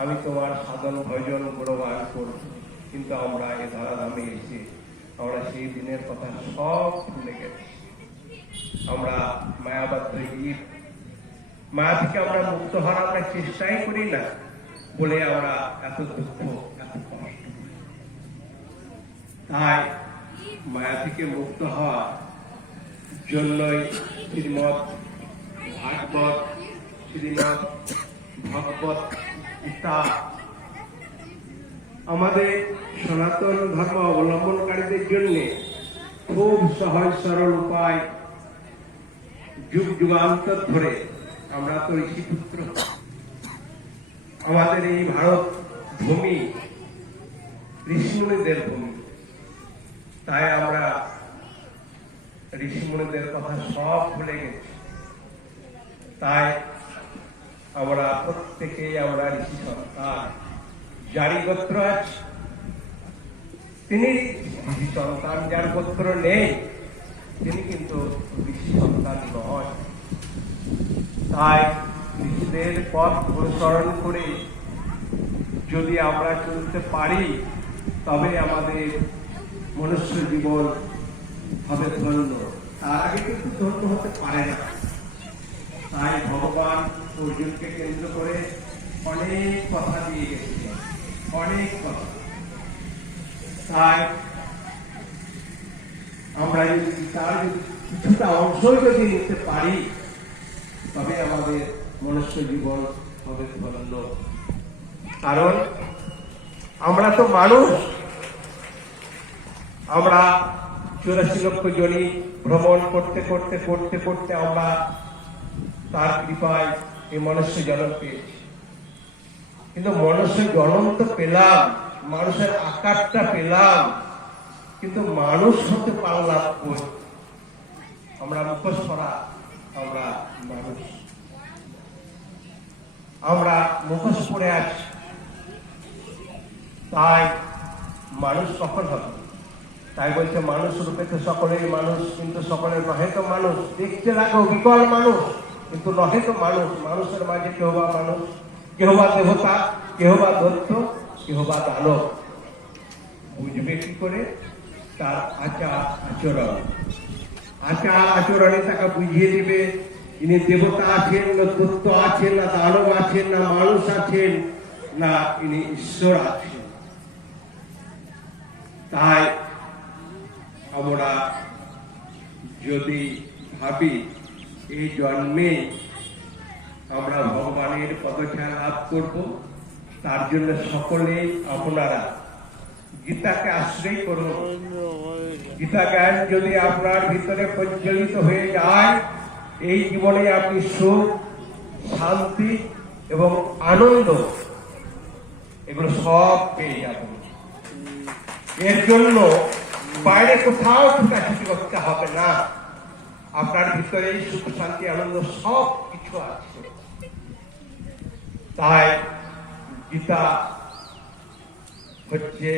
আমি তোমার সাধন ভজন গুণগান করব। কিন্তু আমরা এ ধারাধামে এসে আমরা সেই দিনের কথা সব ভুলে গেছি। আমরা মায়াবদ্ধ গীত মায়া থেকে আমরা মুক্ত হওয়ার আমরা চেষ্টাই করি না বলে আমরা এত দুঃখ তাই মায়া থেকে মুক্ত হওয়ার জন্যই শ্রীমৎ ভাগবত, শ্রীমৎ ভগবত গীতা আমাদের সনাতন ধর্ম অবলম্বনকারীদের জন্য খুব সহজ সরল উপায় যুগ যুগান্তর ধরে আমরা তো ঋষিপুত্র আমাদের এই ভারত ভূমি, ঋষিমুনিদের ভূমি। তাই আমরা ঋষিমুনিদের কথা সব ভুলে গেছি। তাই আমরা প্রত্যেকেই আমরা ঋষি সন্তান। যারই গোত্র আছে, তিনি ঋষি সন্তান, যার গোত্র নেই, তিনি কিন্তু ঋষি সন্তান নয়। তাই ঋষিদের পথ অনুসরণ করে যদি আমরা চলতে পারি, তবে আমাদের মনুষ্য জীবন হবে ধন্য। তার আগে কিন্তু ধন্য হতে পারে না। তাই ভগবান অর্জুনকে কেন্দ্র করে অনেক কথা দিয়ে গেছিলেন। অনেক কথা। তাই আমরা যদি তার কিছুটা অংশ যদি নিতে পারি, তবে আমাদের মনুষ্য জীবন হবে ধন্য। কারণ আমরা তো মানুষ। আমরা চুরাশি লক্ষ জনই ভ্রমণ করতে করতে করতে করতে আমরা তার কৃপায় এই মনুষ্য জন্ম পেয়েছি। কিন্তু মনুষ্য জন্ম তো পেলাম, মানুষের আকারটা পেলাম, কিন্তু মানুষ হতে পারলাম কই? আমরা মুখোশ পরা আমরা মানুষ। আমরা মুখোশ পরে আছি। তাই মানুষ কখন হবে। তাই বলছে, মানুষ রূপে তো সকলেই মানুষ, কিন্তু সকলের নহে তো মানুষ। দেখতে লাগো, বিকল মানুষ। কিন্তু নহে তো মানুষ, মানুষের মাঝে কেহ বা মানুষ কেহ বা দেবতা কেহ বা দত্ত কেহ বা দানব। বুঝবে কি করে? তার আচার আচরণ। আচার আচরণে তাকে বুঝিয়ে দিবে ইনি দেবতা আছেন, না দত্ত আছেন, না দানব আছেন, না মানুষ আছেন, না ইনি ঈশ্বর আছেন। তাই আমরা যদি ভাবি এই জন্মে আমরা ভগবানের পদছায়া লাভ করব। তার জন্য সকলেই আপনারা গীতাকে আশ্রয় করুন। গীতা জ্ঞান যদি আপনার ভিতরে প্রজ্বলিত হয়ে যায়, এই জীবনে আপনি সুখ, শান্তি এবং আনন্দ এগুলো সব পেয়ে যাবেন। এর জন্য বাইরে কোথাও ছুটাছুটি করতে হবে না। আপনার ভিতরে সুখ শান্তি আনন্দ সব কিছু আছে। তাই গীতা হচ্ছে